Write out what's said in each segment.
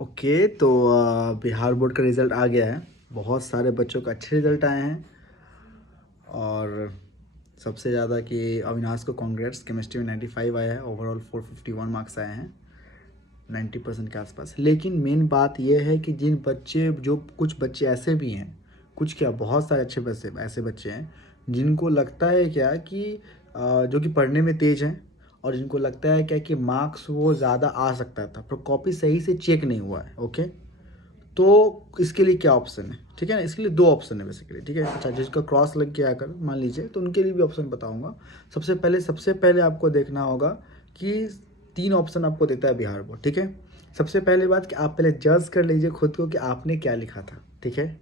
Okay, तो Bihar board का result आ गया है। बहुत सारे बच्चों का अच्छे रिज़ल्ट आए हैं और सबसे ज़्यादा कि अविनाश को कांग्रेट्स, केमिस्ट्री में 95 आया है, ओवरऑल 451 मार्क्स आए हैं 90% के आसपास। लेकिन मेन बात यह है कि कुछ बच्चे ऐसे भी हैं, कुछ क्या बहुत सारे अच्छे बच्चे ऐसे बच्चे हैं जिनको लगता है क्या कि जो कि पढ़ने में तेज़ हैं और जिनको लगता है क्या कि मार्क्स वो ज़्यादा आ सकता था पर कॉपी सही से चेक नहीं हुआ है। ओके, तो इसके लिए क्या ऑप्शन है? ठीक है ना, इसके लिए दो ऑप्शन है बेसिकली। ठीक है, अच्छा, जिसका क्रॉस लग गया अगर मान लीजिए तो उनके लिए भी ऑप्शन बताऊंगा। सबसे पहले आपको देखना होगा कि 3 ऑप्शन आपको देता है बिहार बोर्ड। ठीक है, सबसे पहले बात कि आप पहले जज कर लीजिए खुद को कि आपने क्या लिखा था। ठीक है,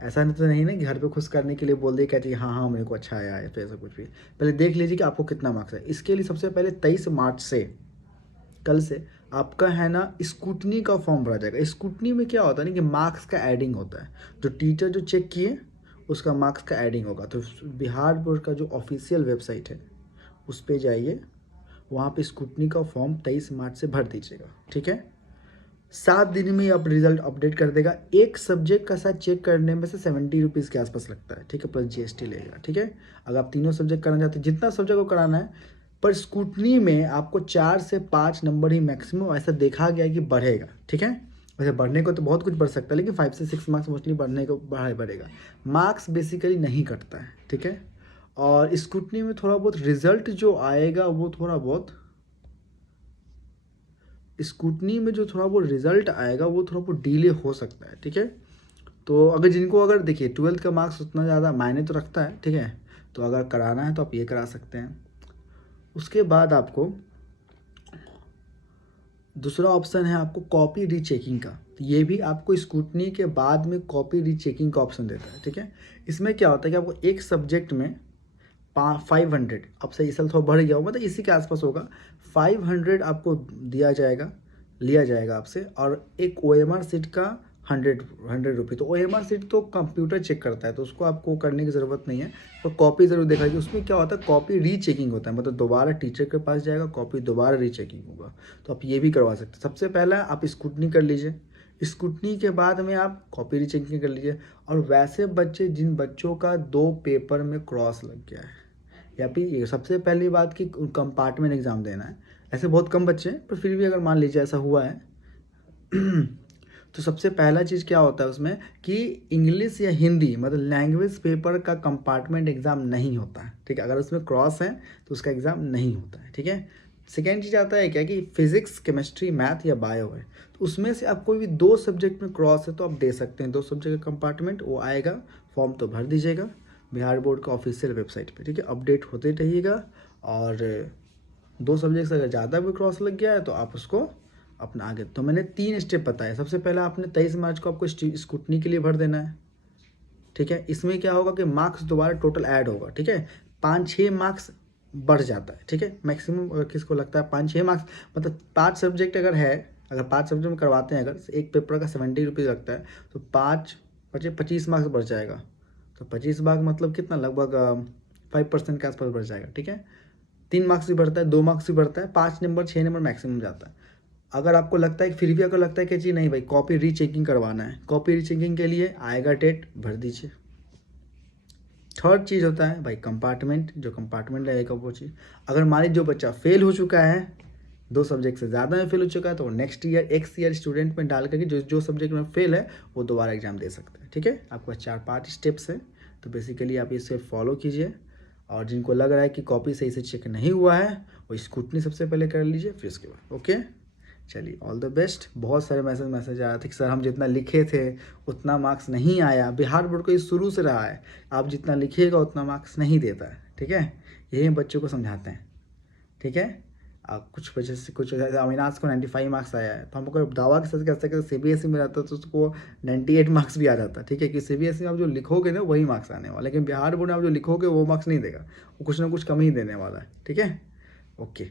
ऐसा नहीं तो नहीं ना कि घर पे खुश करने के लिए बोल दिया क्या चाहिए, हाँ हाँ मेरे को अच्छा आया है, तो ऐसा कुछ भी। पहले देख लीजिए कि आपको कितना मार्क्स है। इसके लिए सबसे पहले 23 मार्च से, कल से आपका है ना स्कूटनी का फॉर्म भरा जाएगा। स्कूटनी में क्या होता है ना कि मार्क्स का एडिंग होता है, जो टीचर जो चेक किए उसका मार्क्स का एडिंग होगा। तो बिहार बोर्ड का जो ऑफिशियल वेबसाइट है उस पर जाइए, वहाँ पे स्कूटनी का फॉर्म 23 मार्च से भर दीजिएगा। ठीक है, 7 दिन में आप रिजल्ट अपडेट कर देगा। एक सब्जेक्ट का साथ चेक करने में से 70 रुपीज़ के आसपास लगता है। ठीक है, प्लस GST लगेगा। ठीक है, अगर आप तीनों सब्जेक्ट कराना चाहते हैं, जितना सब्जेक्ट को कराना है, पर स्कूटनी में आपको 4 से 5 नंबर ही मैक्सिमम ऐसा देखा गया है कि बढ़ेगा। ठीक है, वैसे बढ़ने को तो बहुत कुछ बढ़ सकता है, लेकिन 5 से 6 मार्क्स मोस्टली बढ़ने को बढ़ेगा। मार्क्स बेसिकली नहीं कटता है। ठीक है, और स्कूटनी में थोड़ा बहुत रिजल्ट जो आएगा वो थोड़ा बहुत स्कूटनी में जो थोड़ा बहुत रिजल्ट आएगा वो थोड़ा बहुत डिले हो सकता है। ठीक है, तो अगर देखिए 12th का मार्क्स उतना ज़्यादा मायने तो रखता है। ठीक है, तो अगर कराना है तो आप ये करा सकते हैं। उसके बाद आपको दूसरा ऑप्शन है आपको कॉपी रीचेकिंग का। तो ये भी आपको स्कूटनी के बाद में कॉपी रीचेकिंग का ऑप्शन देता है। ठीक है, इसमें क्या होता है कि आपको एक सब्जेक्ट में 500, अब सही इस साल थोड़ा बढ़ गया हो, मतलब इसी के आसपास होगा, 500 आपको लिया जाएगा आपसे, और एक OMR सीट का 100 रुपये। तो OMR सीट तो कंप्यूटर चेक करता है, तो उसको आपको करने की ज़रूरत नहीं है, तो कॉपी ज़रूर देखा जाए। उसमें क्या होता है, कॉपी रीचेकिंग होता है, मतलब दोबारा टीचर के पास जाएगा, कॉपी दोबारा रीचेकिंग होगा। तो आप ये भी करवा सकते हैं। सबसे पहला आप स्कूटनी कर लीजिए, स्कूटनी के बाद में आप कॉपी रीचेकिंग कर लीजिए। और वैसे बच्चे जिन बच्चों का 2 पेपर में क्रॉस लग गया है, या फिर ये सबसे पहली बात कि कंपार्टमेंट एग्ज़ाम देना है, ऐसे बहुत कम बच्चे हैं, पर फिर भी अगर मान लीजिए ऐसा हुआ है तो सबसे पहला चीज़ क्या होता है उसमें कि इंग्लिश या हिंदी मतलब लैंग्वेज पेपर का कंपार्टमेंट एग्ज़ाम नहीं होता है। ठीक है, अगर उसमें क्रॉस है तो उसका एग्ज़ाम नहीं होता है। ठीक है, सेकेंड चीज़ आता है क्या कि फिजिक्स, केमिस्ट्री, मैथ या बायो है, तो उसमें से आप कोई भी 2 सब्जेक्ट में क्रॉस है तो आप दे सकते हैं। 2 सब्जेक्ट का कंपार्टमेंट वो आएगा, फॉर्म तो भर दीजिएगा बिहार बोर्ड का ऑफिशियल वेबसाइट पे। ठीक है, अपडेट होते रहिएगा। और 2 सब्जेक्ट से अगर ज़्यादा भी क्रॉस लग गया है तो आप उसको अपना आगे, तो मैंने 3 स्टेप बताए। सबसे पहला आपने 23 मार्च को आपको स्कूटनी के लिए भर देना है। ठीक है, इसमें क्या होगा कि मार्क्स दोबारा टोटल ऐड होगा। ठीक है, 5-6 मार्क्स बढ़ जाता है। ठीक है, मैक्सिमम अगर किसको लगता है 5-6 मार्क्स, मतलब 5 सब्जेक्ट अगर है, अगर 5 सब्जेक्ट में करवाते हैं, अगर एक पेपर का 70 रुपीज़ लगता है, तो 5 25 मार्क्स बढ़ जाएगा। तो 25 मार्क्स मतलब कितना, लगभग 5% के आसपास बढ़ जाएगा। ठीक है, 3 मार्क्स भी बढ़ता है, 2 मार्क्स भी बढ़ता है, 5 नंबर 6 नंबर मैक्सिमम जाता है। अगर आपको लगता है फिर भी अगर लगता है कि जी नहीं भाई कॉपी रीचेकिंग करवाना है, कॉपी रीचेकिंग के लिए आएगा डेट, भर दीजिए। थर्ड चीज़ होता है भाई कंपार्टमेंट, जो कंपार्टमेंट लगेगा वो चीज़। अगर मान लीजिए जो बच्चा फेल हो चुका है, 2 सब्जेक्ट से ज़्यादा में फेल हो चुका है, तो next year x year student में डाल करके जो सब्जेक्ट में फेल है वो दोबारा एग्जाम दे सकते हैं। ठीक है, आपका 4-5 स्टेप्स है, तो बेसिकली आप इसे फॉलो कीजिए। और जिनको लग रहा है कि कॉपी सही से चेक नहीं हुआ है वो स्कूटनी सबसे पहले कर लीजिए, फिर उसके बाद। ओके, चलिए ऑल द बेस्ट। बहुत सारे मैसेज आया था कि सर हम जितना लिखे थे उतना मार्क्स नहीं आया। बिहार बोर्ड को ये शुरू से रहा है, आप जितना लिखिएगा उतना मार्क्स नहीं देता है। ठीक है, यही हम बच्चों को समझाते हैं। ठीक है, कुछ वजह से कुछ अविनाश को 95 मार्क्स आया है, तो हम लोग दावा के साथ कह सकते हैं CBSE में रहता तो उसको 98 मार्क्स भी आ जाता। ठीक है, कि CBSE में आप जो लिखोगे ना वही मार्क्स आने वाला, लेकिन बिहार बोर्ड में आप जो लिखोगे वो मार्क्स नहीं देगा, वो कुछ ना कुछ कम ही देने वाला है। ठीक है, ओके।